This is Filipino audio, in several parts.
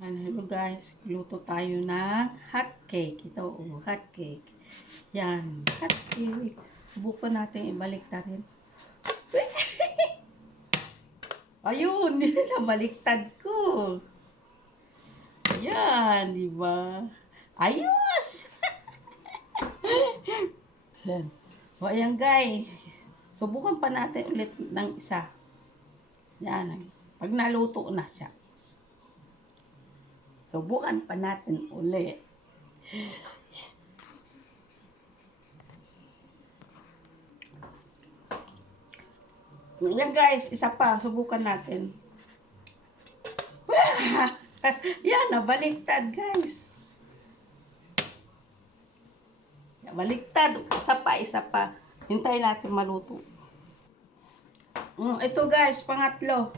Hello guys, luto tayo ng hot cake. Ito, hot cake. Yan, hot cake. Subukan natin ibalik ta rin. Ayun, nabaliktad ko. Yan, di ba? Ayos! Yan. O, ayan guys. Subukan pa natin ulit ng isa. Yan. Pag naluto na siya. Subukan pa natin ulit. Yan guys, isa pa. Subukan natin. Yan, nabaliktad guys. Baliktad. Isa pa. Hintayin natin maluto. Ito guys, pangatlo.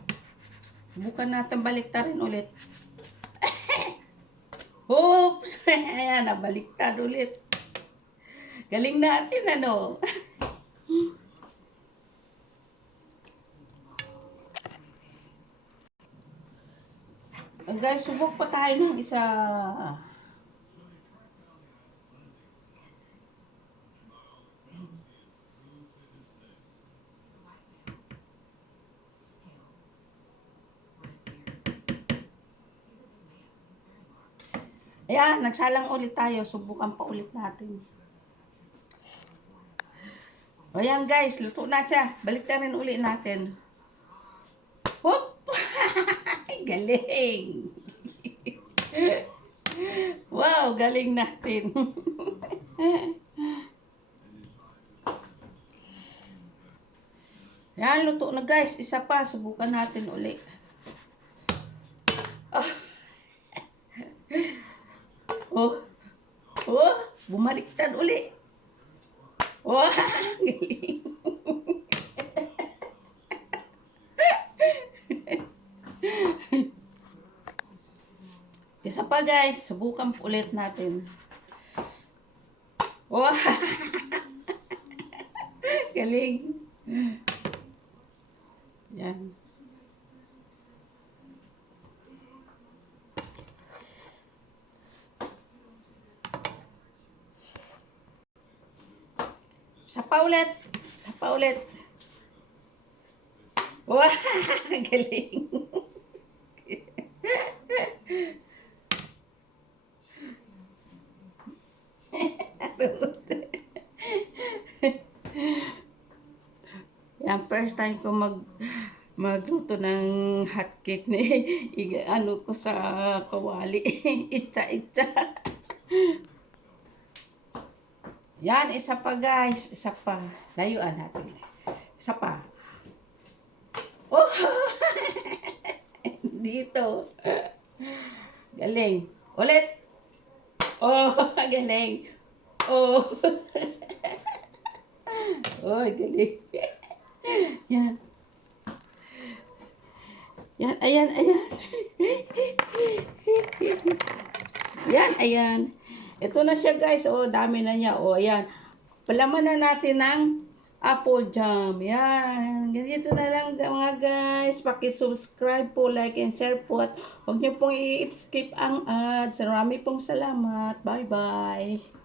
Subukan natin baliktarin ulit. Oops! Ayan, nabaliktad ulit. Galing natin, ano? Guys, subok pa tayo ng isa. Ayan, nagsalang ulit tayo. Subukan pa ulit natin. Ayan guys, luto na siya. Balik na rin ulit natin. Hop! Galing! Wow, galing natin. Ayan, luto na guys. Isa pa, subukan natin ulit. Oh. Oh, bumaliktad uli. Oh, galing. Isa pa guys, subukan ulit natin. Oh, galing. Yan. Isa pa ulit. Isa pa ulit. Wow, galing. Yan, first time ko magluto ng hotcake ni ano ko sa kawali. Itcha. Yan, isa pa guys. Isa pa. Layuan natin. Isa pa. Oh! Dito. Galing. Ulit. Oh, galing. Oh. Oh, galing. Yan. Yan, ayan. Yan, ayan. Ito na siya guys. Oh, dami na niya. Oh, ayan. Palaman na natin ng apple jam. Yan. Ganito na lang mga guys. Paki-subscribe po, like and share po. At huwag niyo pong i-skip ang ads. Marami pong salamat. Bye-bye.